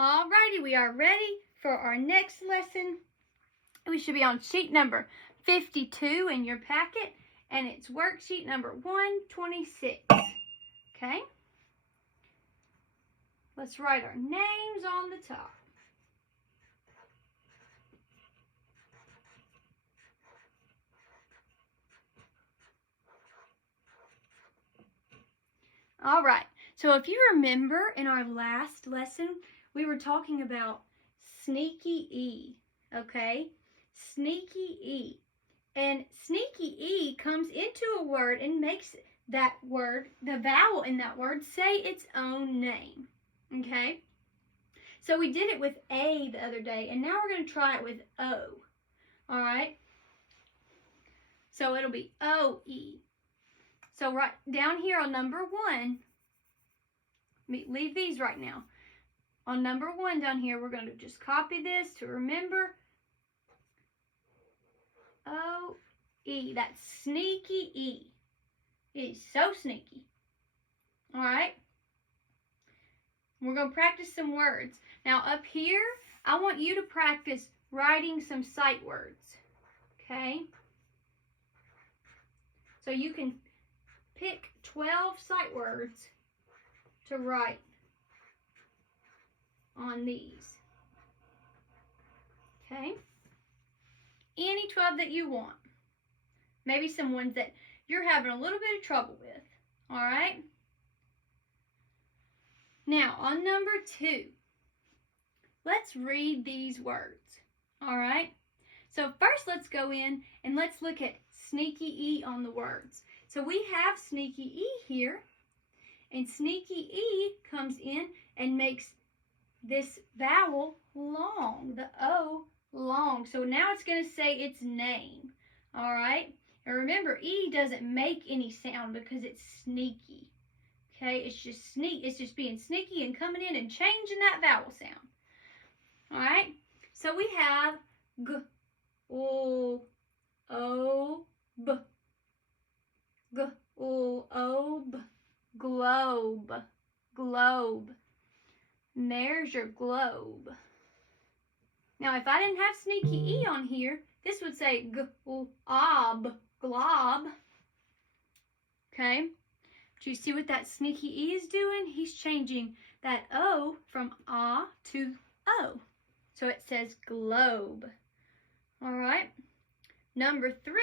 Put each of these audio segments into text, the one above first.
Alrighty, we are ready for our next lesson. We should be on sheet number 52 in your packet, and it's worksheet number 126. Okay? Let's write our names on the top. All right, so if you remember in our last lesson, we were talking about Sneaky E, okay? Sneaky E. And Sneaky E comes into a word and makes that word, the vowel in that word, say its own name, okay? So we did it with A the other day, and now we're going to try it with O, all right? So it'll be O-E. So right down here on number 1, leave these right now. On number 1 down here, we're going to just copy this to remember. O-E, that's Sneaky E. It is so sneaky. All right? We're going to practice some words. Now up here, I want you to practice writing some sight words. Okay? So you can pick 12 sight words to write on these. Okay? Any 12 that you want. Maybe some ones that you're having a little bit of trouble with. All right? Now, on number 2, let's read these words. All right? So first, let's go in and let's look at Sneaky E on the words. So we have Sneaky E here, and Sneaky E comes in and makes this vowel long, the O long. So now it's going to say its name, all right? And remember, E doesn't make any sound because it's sneaky, okay? It's just being sneaky and coming in and changing that vowel sound, all right? So we have G, O, O, B. G, O, O, B. Globe, globe. And there's your globe. Now, if I didn't have Sneaky E on here, this would say glob, glob. Okay? Do you see what that Sneaky E is doing? He's changing that O from ah to O. So it says globe. All right? Number 3,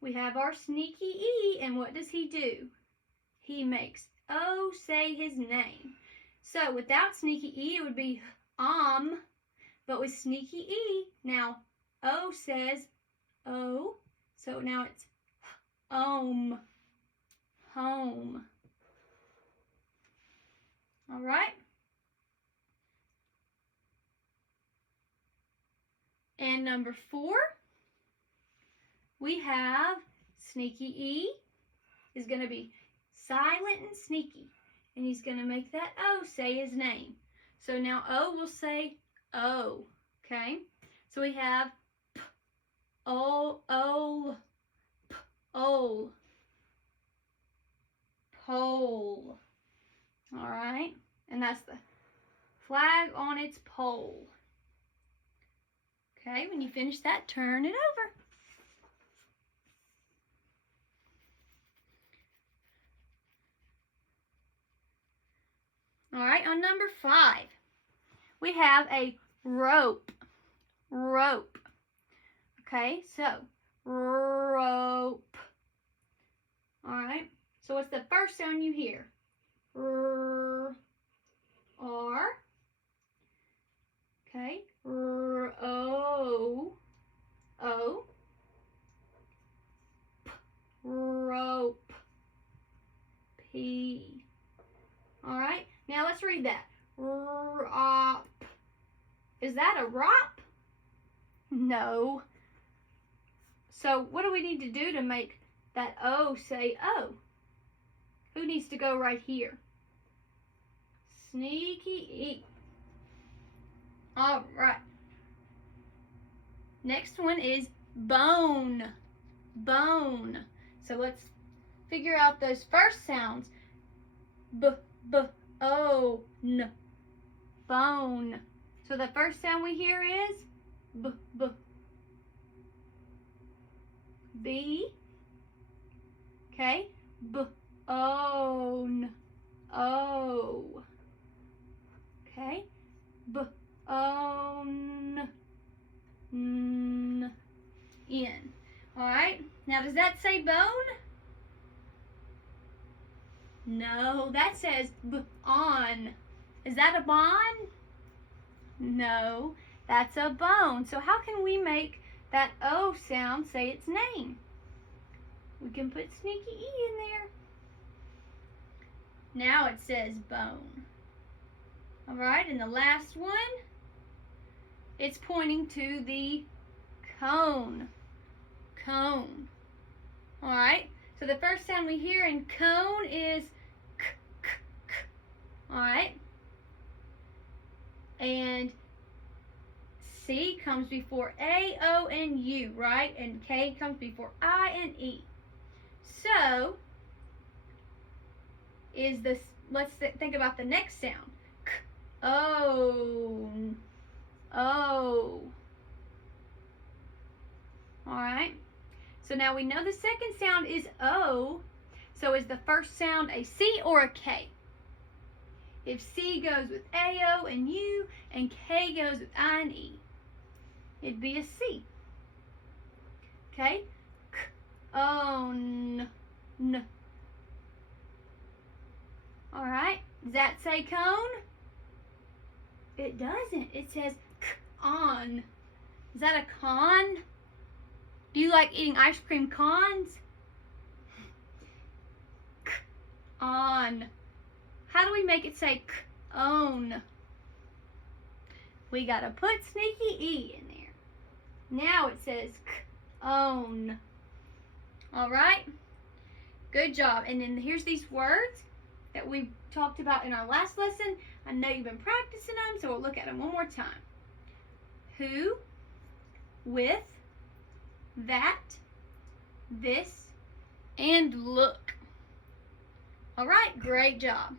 we have our Sneaky E, and what does he do? He makes O say his name. So without Sneaky E, it would be but with Sneaky E, now O says O, so now it's home. All right? And number 4, we have Sneaky E is going to be silent and sneaky, and he's going to make that O say his name. So now O will say O, okay? So we have P, O, O, P, O, pole, all right? And that's the flag on its pole. Okay, when you finish that, turn it over. All right, on number 5, we have a rope. Rope. Okay, so rope. All right, so what's the first sound you hear? R. Okay, R, O, O. P, rope. P. All right, now let's read that. Rop. Is that a rop? No. So what do we need to do to make that O say O? Who needs to go right here? Sneaky E. All right. Next one is bone. Bone. So let's figure out those first sounds. B, B, O, N. bone. So the first sound we hear is b, b. B. Okay. B, own. O. Okay. B, own. N. In. Alright. Now does that say bone? No, that says b, on. Is that a bond? No, that's a bone. So how can we make that O sound say its name? We can put Sneaky E in there. Now it says bone. Alright, and the last one, it's pointing to the cone. Cone. Alright, so the first sound we hear in cone is k, k, k. Alright. And C comes before A, O, and U, right? And K comes before I and E. So, is this, let's think about the next sound. K, O, O. Alright. So now we know the second sound is O. So is the first sound a C or a K? If C goes with A, O, and U, and K goes with I and E, it'd be a C. Okay? K, O, N, N. Alright, does that say cone? It doesn't. It says k, on. Is that a con? Do you like eating ice cream cons? K, on. How do we make it say k, own? We gotta put Sneaky E in there. Now it says k, own. Alright? Good job. And then here's these words that we talked about in our last lesson. I know you've been practicing them, so we'll look at them one more time. Who, with, that, this, and look. Alright, great job.